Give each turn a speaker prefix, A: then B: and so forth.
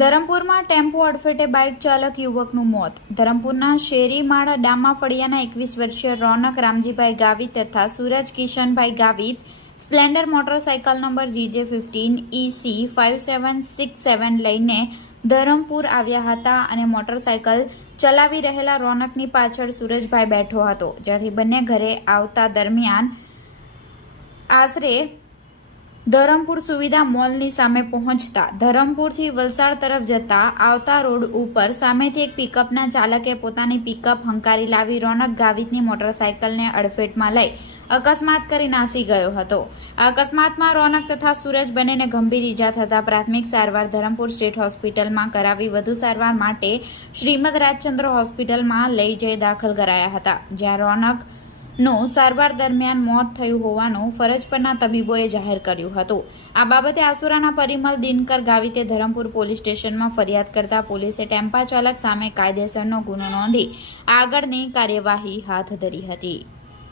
A: ધરમપુરમાં tempo અડફેટે bike ચાલક યુવકનું મોત. ધરમપુરના શેરીમાળા ડામા ફળિયાના એકવીસ વર્ષીય રોનક રામજીભાઈ ગાવિત તથા Suraj Kishanbhai Gavit, Splendor motorcycle number GJ fifteen EC five seven six seven લઈને ધરમપુર આવ્યા હતા અને મોટરસાયકલ ચલાવી રહેલા રોનકની પાછળ સૂરજભાઈ બેઠો હતો, જ્યાંથી બંને ઘરે આવતા દરમિયાન આશરે ધરમપુર સુવિધા મોલની સામે પહોંચતા ધરમપુરથી વલસાડ તરફ જતા આવતા રોડ ઉપર સામેથી એક પિકઅપના ચાલકે પોતાની પિકઅપ હંકારી લાવી રોનક ગાવિતની મોટરસાયકલને અડફેટમાં લઈ અકસ્માત કરી નાસી ગયો હતો. અકસ્માતમાં રોનક તથા સૂરજ બંનેને ગંભીર ઈજા થતા પ્રાથમિક સારવાર ધરમપુર સ્ટેટ હોસ્પિટલમાં કરાવી વધુ સારવાર માટે શ્રીમદ રાજચંદ્ર હોસ્પિટલમાં લઈ જઈ દાખલ કરાયા હતા, જ્યાં રોનક નું સારવાર દરમિયાન મોત થયું હોવાનું ફરજ પરના તબીબોએ જાહેર કર્યું હતું. આ બાબતે આસુરાના પરિમલ દિનકર ગાવિતે ધરમપુર પોલીસ સ્ટેશનમાં ફરિયાદ કરતા પોલીસે ટેમ્પા ચાલક સામે કાયદેસરનો ગુનો નોંધી આગળની કાર્યવાહી હાથ ધરી હતી.